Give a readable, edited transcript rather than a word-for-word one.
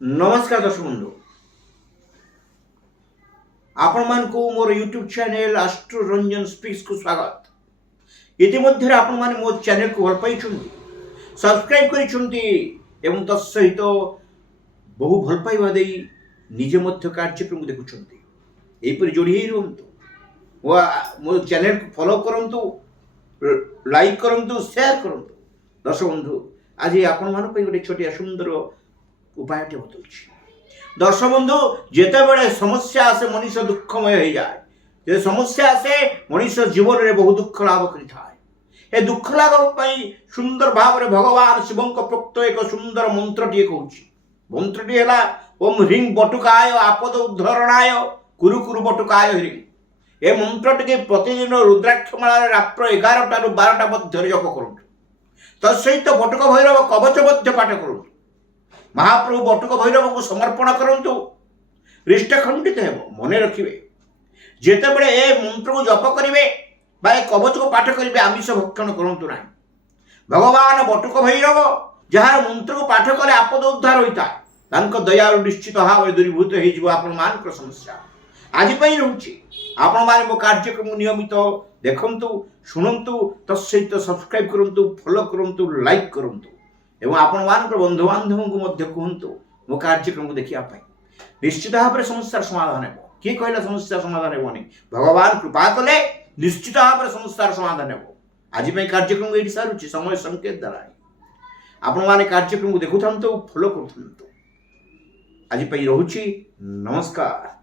नमस्कार दर्शक बंधु आपण मानकु मोर YouTube channel Astro Ranjan speaks को स्वागत। इतिमध्ये आपण माने मो चैनल को भल पाई सब्सक्राइब करिसुंती एवं तत्सहित बहु भल पाइबा देई निजे मध्य कार्यक्रम देखुछंती एपरि जोड़ी ही रहंतु वा मो चैनल को फॉलो करंतु लाइक करंतु शेयर करंतु। दर्शक बंधु आज आपण मान पई गोटे छोटिया सुंदर उपायटे बतौछि। दर्शक बंधु जेते बड़े समस्या आसे मनीष दुखमय हो जाए जे समस्या आसे मनीष जीवन में बहु दुख लाभ करिथाय। ए दुख लाभ पई सुंदर भाव रे भगवान शिवं को प्रोक्त एक सुंदर मंत्रटी कहूछि। मंत्रटी हैला ओम ह्रीं बटुकाय आपद उद्धरणाय कुरु कुरु बटुकाय ह्रीं। ए मंत्रटी के प्रतिदिन रुद्राक्षमाला रात्र 11टा रु 12टा मध्य जप करंतु। तत्सहित बटुक भैरव कवच मध्य पाठ करंतु। महाप्रभु बटुक भैरव को समर्पण करंतु रिष्ट खंडित हेब। मन रखिबे जेतेबेले ए मंत्र को जप करिवे बा ए कवच को पाठ करिवे आमिष भक्षण करंतु नाही। भगवान बटुक भैरव जहार मंत्र को पाठ करे आपद उद्धार होइता तांको दयारु निश्चित भाव दूरीभूत हो जिवो आपण मानक समस्या। आज पई रहउची आपण माने मो कार्यक्रम नियमित देखंतु सुनंतु तत्सहित सब्सक्राइब करंतु फॉलो करंतु लाइक करंतु एवं आपण मानक बंधु बांधव को मध्य कहंतु मो कार्यक्रम को देखिया पाई निश्चित भाव में समस्या समाधान हेबो। किए कहला समस्या समाधान हेबोनी भगवान कृपा कले निश्चित भाव में समस्या समाधान हेबो। आज पई कार्यक्रम एठी सारुची समय संकेत द्वारा आपण माने कार्यक्रम को देखुथंतु फॉलो करथंतु। आज पई रहउची नमस्कार।